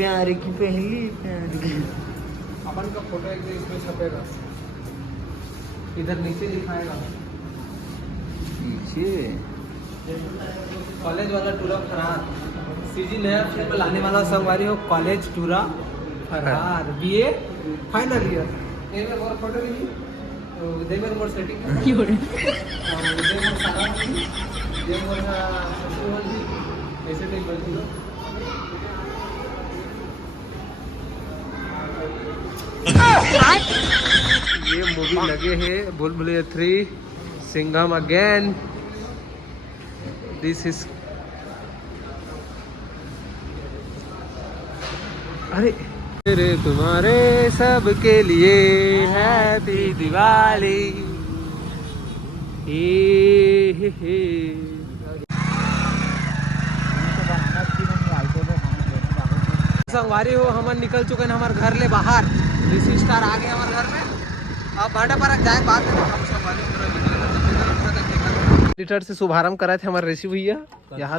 प्यार की पहली प्यार की। अपन का फोटो एक दिन इसमें छपेगा, इधर नीचे दिखाएगा पीछे कॉलेज वाला टूरा फरार। सीजी नया फिल्म लाने वाला संगवारी हो, कॉलेज टूरा फरार बीए फाइनल ईयर। ये में और फोटो भी तो दे में मोर सेटिंग क्यों दे मोर सारा दे मोर फेस्टिवल भी ऐसे नहीं बोलती हो। ये मूवी लगे हैं बुलबुलिया 3 सिंघम अगेन। दिस इज अरे तेरे तुम्हारे सबके लिए हैप्पी दिवाली। हे संगवारी हो, हम निकल चुके हैं हमारे घर ले बाहर। ऋषि स्टार आ गए हमारे घर में। अब भाटा पार्क जाए बात है, हम संगवारी लीटर से शुभारंभ कराए थे हमारे ऋषि भैया। यहाँ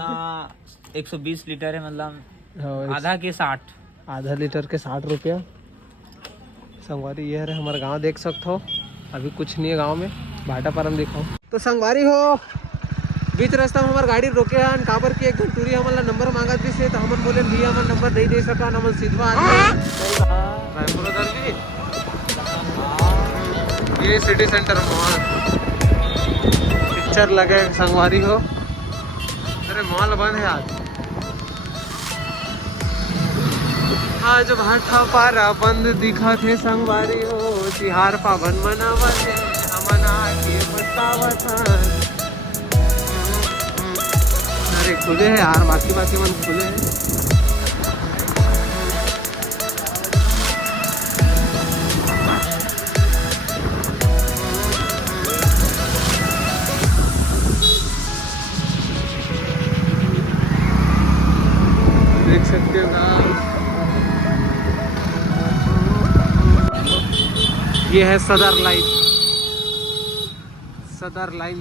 120 लीटर है, मतलब हाँ, आधा के 60, आधा लीटर के 60 रुपया। संगवारी ये है हमारा गांव, देख सकते हो। अभी कुछ नहीं है गांव में, भाटा परम दिखाओ तो संगवारी हो। बीच रास्ता में हमारी गाड़ी रोके हैं काबर की एकदम टूरी हमारा नंबर मांगा थी से, तो हम बोले भैया हमारा नंबर नहीं दे सका, नंबर सीधवा ये सिटी सेंटर मॉल पिक्चर लगे संगवारी हो। अरे मॉल बंद है आज भाटा पारा बंद दिखा थे संगवारी हो। तिहार पावन मनावत है हमना के बतावत है। अरे खुले हैं यार, बाकी मन खुले हैं। देख सकते हो गाइस, ये है सदर लाइन। सदर लाइन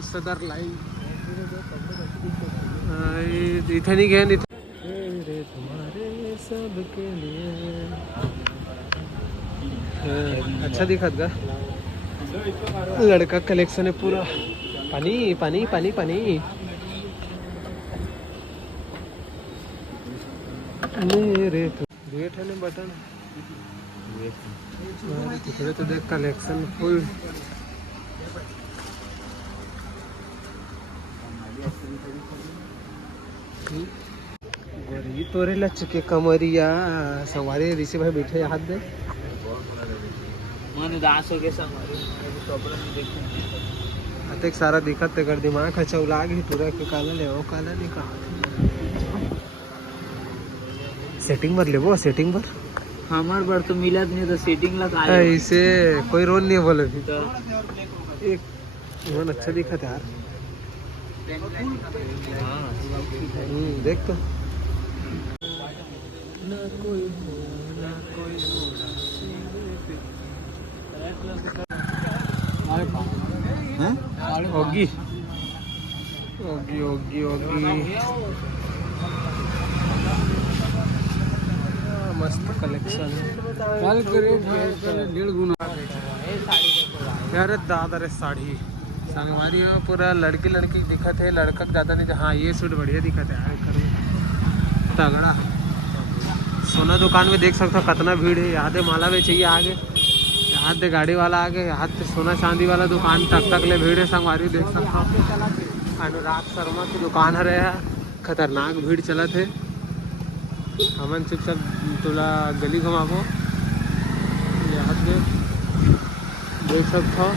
इधर नहीं गए तुम्हारे सबके लिए। अच्छा दिखत गा लड़का कलेक्शन है पूरा। पानी पानी पानी पानी मेरे तो वेट है ना बटन टुकड़े तो देख कलेक्शन फुल। गोरी तोरे लच के कमरिया। संगवारी ऋषि भाई बैठे हाथ दे मन उदास हो गए संगवारी। अतेक सारा दिखत ते कर दिमाग खचौला गई पूरा के काला ले ओ काला नहीं कहा। सेटिंग बर लेबो, सेटिंग बर हमार बार तो मिलत नहीं तो सेटिंग लगा ऐसे कोई रोल नहीं बोले भी तो एक मन अच्छा दिखत यार। देख तो ना कोई हो ना कोई होगी होगी होगी होगी। मस्त कलेक्शन है, 1.5 गुना यार दादा रे साड़ी संगवारी में पूरा लड़की दिखत है, लड़का ज़्यादा नहीं। हाँ ये सूट बढ़िया दिखत है यार, तगड़ा। सोना दुकान में देख सकते हो कितना भीड़ है। यहाँ दे माला में चाहिए आगे, यहाँ दे गाड़ी वाला आगे, यहाँ दे सोना चांदी वाला दुकान तक ले भीड़ है संगवारी देख सकते हो। अनुराग शर्मा की दुकान है रहा, खतरनाक भीड़ चलत है। हमन चुपचाप थोड़ा गली घुमाबो, यहाँ दे देख सकते हो।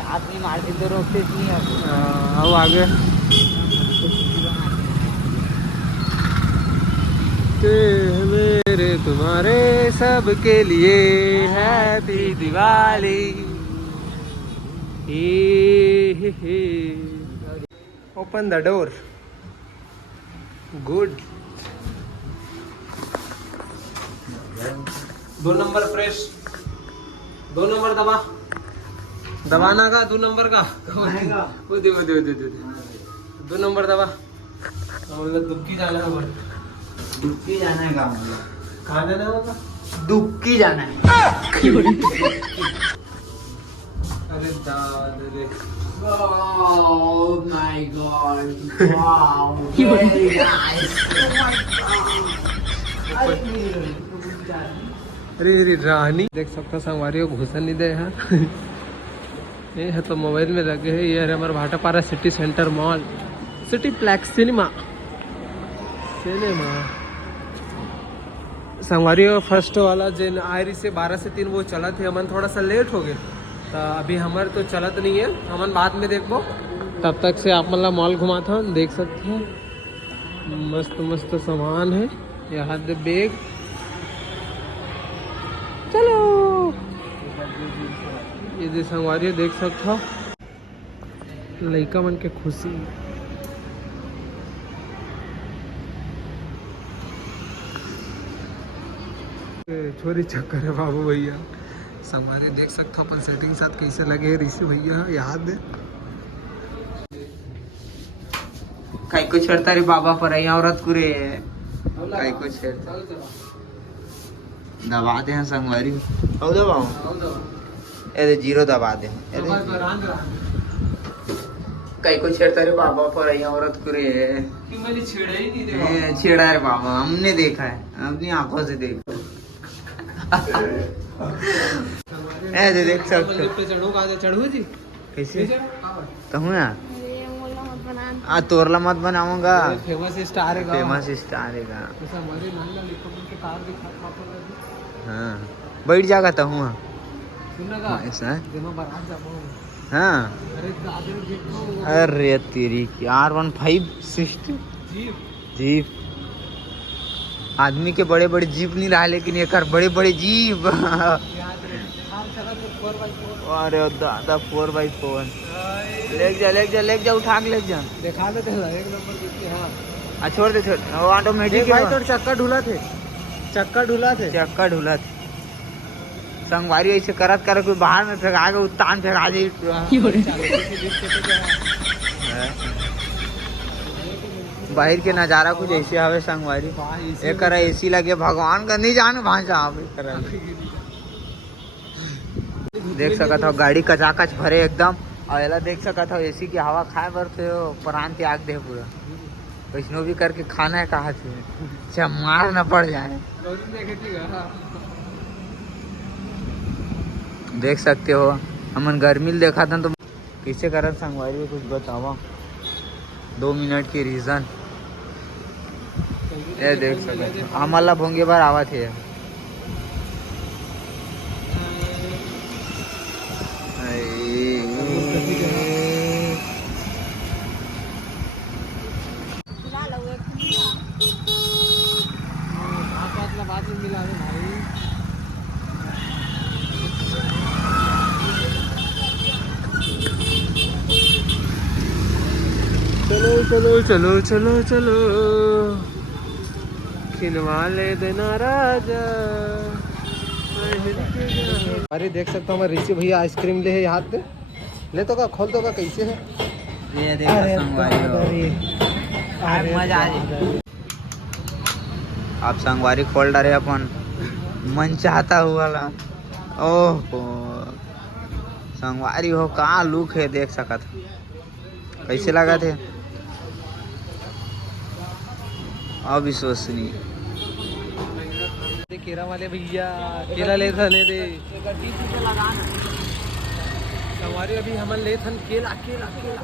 हाथ नहीं मारते तो रोकते नहीं आओ आगे मेरे तुम्हारे सबके लिए happy Diwali. Open the door. Good. 2 number press, 2 number दबाना का 2 नंबर का वो दे 2 नंबर दबा। दुबकी डाला दुबकी जाना है काम कहाँ जाना होगा? दुबकी जाना है अरे दादा रे Oh my god! Wow! Very nice! Oh my god! अरे रानी देख सकता संगवारी को घुसन नहीं दे हाँ ये है तो मोबाइल में लगे है। ये है हमारा Bhatapara city center mall city plex cinema संगवारी फर्स्ट वाला जिन आयरी से 12 से 3 वो चला थे हमन थोड़ा सा लेट हो गए तो अभी हमारे तो चलत नहीं है हमन बाद में देखो तब तक से आप मतलब मॉल घुमा था देख सकते हैं मस्त मस्त सामान है यहाँ दे बैग चलो ये जो संगवारी देख सकता लड़का मन के खुशी छोरी चक्कर है बाबू भैया संगवारी देख सकता अपन सेटिंग साथ कैसे लगे ऋषि भैया याद है काय को छेड़ता रे बाबा पर आई औरत कुरे काय को छेड़ता दबा दे हैं संगवारी हो दबाओ ए जीरो दबा दे काय को छेड़ता रे बाबा पर आई औरत कुरे मैंने छेड़ा ही नहीं छेड़ा रे बाबा हमने देखा है अपनी आंखों से देखा ऐसे देख सकते पे चढ़ो कहाँ चढ़ो जी कैसे कहूँ ना आ तोरला मत बनाऊंगा फेमस स्टार है फेमस स्टार है का हमारे नाला लिखो के कार दिखा हाँ बैठ जाएगा तो हूँ सुनना का ऐसा जमा बारात जाओ हाँ अरे दादर देखो अरे तेरी R1560 जीप आदमी के बड़े बड़े जीप नहीं रहा लेकिन एक बड़े बड़े जीप अरे दादा 4x4 ले जा उठा के ले जा दिखा देते हैं एक नंबर हाँ छोड़ दे वो ऑटोमेटिक भाई तो चक्का ढूला थे चक्का ढूला थे संगवारी ऐसे करत कर कोई बाहर में फेंका के उतान फेंका बाहर के नजारा कुछ ऐसे हवे संगवारी एक एसी लगे भगवान का नहीं जाने भाषा देख सका था गाड़ी कचाकच भरे एकदम और एला देख सका था एसी की हवा खाए बर तो प्राण त्याग दे पूरा वैष्णो भी करके खाना है कहा से मार न पड़ जाए देख सकते हो हमन गर्मी देखा था तो कैसे करत संगवारी कुछ बतावा 2 मिनट की रीजन ये देख सकते आम्हाला भोंगे बार आवा थे बाद में मिला भाई चलो चलो चलो चलो चलो खिलवा ले देना राजा अरे देख सकता हूँ मैं ऋषि भैया आइसक्रीम ले है हाथ पे ले तो का खोल तो का कैसे है ये देख संगवारी मजा आ जाए आप संगवारी खोल डाले अपन मन चाहता हुआ ओह संगवारी हो कहाँ लुक है देख सका था कैसे लगा थे अविश्वसनीय केरा वाले भैया केला ले थने दे हमारे अभी हम ले थन केला केला केला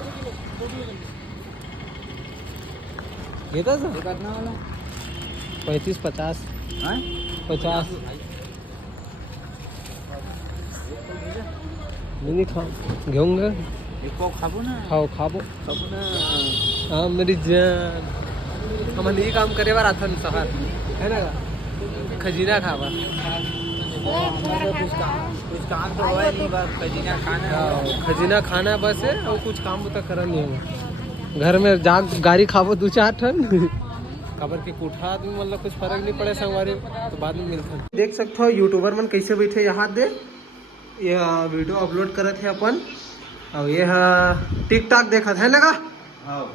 घेता सर कितना वाला 35-50 50 नहीं खाओ घेऊंगा खाबो ना खाबो ना हाँ मेरी जान हम ये काम करे बार आता शहर है ना खजीना खावा कुछ काम तो हुआ नहीं बस खजीना खाना बस है और कुछ काम तो करा नहीं होगा घर में जाग गाड़ी खाबो 2-4 ठन खबर के कोठा आदमी मतलब कुछ फर्क नहीं पड़े संगवारी तो बाद में मिलता देख सकते हो यूट्यूबर मन कैसे बैठे यहाँ दे ये वीडियो अपलोड करत है अपन और ये टिकटॉक देखा है लगा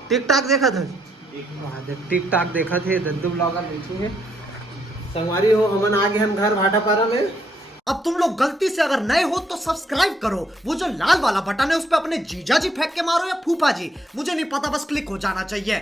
टिकटॉक देखा था टिकटॉक देखा थे दद्दू ब्लॉगर देखेंगे संगवारी हो हमन आगे हम घर भाटापारा में। अब तुम लोग गलती से अगर नए हो तो सब्सक्राइब करो, वो जो लाल वाला बटन है उस पर अपने जीजा जी फेंक के मारो या फूफा जी, मुझे नहीं पता, बस क्लिक हो जाना चाहिए।